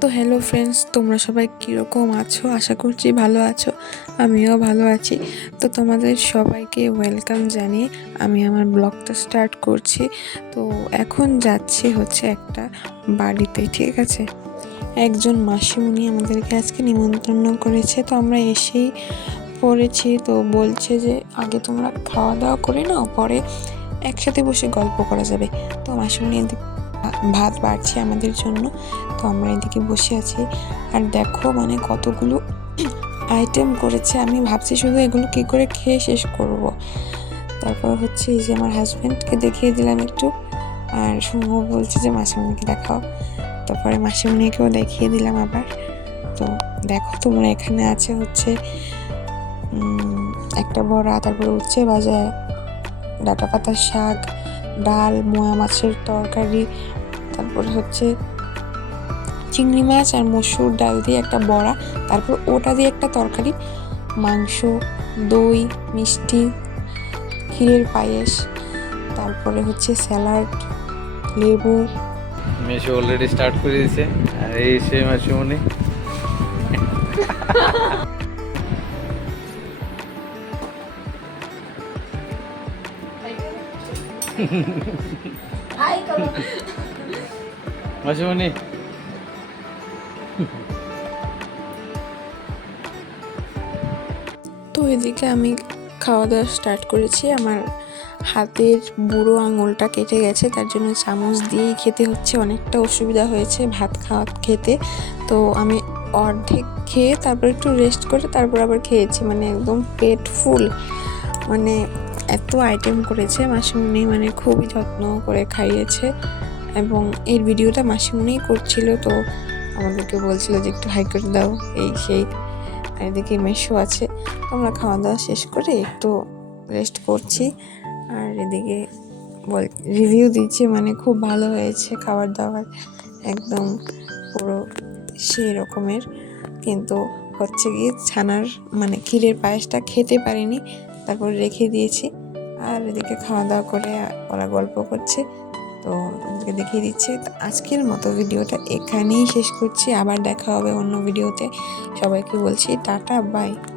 তো hello friends তোমরা সবাই কীরকম আছো? আশা করছি ভালো আছো, আমিও ভালো আছি। তো তোমাদের সবাইকে ওয়েলকাম জানিয়ে আমি আমার ব্লগটা স্টার্ট করছি। তো এখন যাচ্ছি হচ্ছে একটা বাড়িতে, ঠিক আছে? একজন মাসিমণি আমাদেরকে আজকে নিমন্ত্রণ করেছে। তো আমরা এসেই পড়েছি, তো বলছে যে আগে তোমরা খাওয়া দাওয়া করে নাও, পরে একসাথে বসে গল্প করা যাবে। তো মাসিমণি ভাত বাড়ছে আমাদের জন্য। তো আমরা এদিকে বসে আছি। আর দেখো মানে কতগুলো আইটেম করেছে। আমি ভাবছি শুধু এগুলো কী করে খেয়ে শেষ করব। তারপর হচ্ছে এই যে আমার হাজব্যান্ডকে দেখিয়ে দিলাম একটু। আর শুভ বলছে যে মাসিমণিকে দেখাও। তারপরে মাসিমণিকেও দেখিয়ে দিলাম আবার। তো দেখো তোমরা এখানে আছে হচ্ছে একটা বড়া, তারপরে উচ্ছে ভাজা ডাটা পাতার শাক ডাল, মোয়া মাছের তরকারি, তারপরে হচ্ছে চিংড়ি মাছ আর মসুর ডাল দিয়ে একটা বড়া, তারপর ওটা দিয়ে একটা তরকারি, মাংস, দই, মিষ্টি, ক্ষীরের পায়েস, তারপরে হচ্ছে স্যালাড, লেবু। মেশো অলরেডি স্টার্ট করে দিয়েছে। আর এই সে মাসিমণি। তো এদিকে আমি খাওয়া দাওয়া স্টার্ট করেছি। আমার হাতের বুড়ো আঙুলটা কেটে গেছে তার জন্য চামচ দিয়েই খেতে হচ্ছে। অনেকটা অসুবিধা হয়েছে ভাত খাওয়া খেতে। তো আমি অর্ধেক খেয়ে তারপর একটু রেস্ট করে তারপর আবার খেয়েছি। মানে একদম পেট ফুল মানে এত আইটেম করেছে, মাসিমণি মানে খুবই যত্ন করে খাইয়েছে এবং এর ভিডিওটা মাসিমণিই করছিল তো আমাদেরকে বলছিল যে একটু হাই করে দাও, এই সেই। আর এদিকে মেশো আছে, আমরা খাওয়া দাওয়া শেষ করে একটু রেস্ট করছি। আর এদিকে বল রিভিউ দিচ্ছে মানে খুব ভালো হয়েছে খাবার দাবার, একদম পুরো সেই রকমের। কিন্তু হচ্ছে গিয়ে ছানার মানে ক্ষীরের পায়েসটা খেতে পারিনি, তারপর রেখে দিয়েছি। আর এদিকে খাওয়া দাওয়া করে ওরা গল্প করছে। তো ওদেরকে দেখিয়ে দিচ্ছে। তো আজকের মতো ভিডিওটা এখানেই শেষ করছি। আবার দেখা হবে অন্য ভিডিওতে। সবাইকে বলছি টাটা, বাই।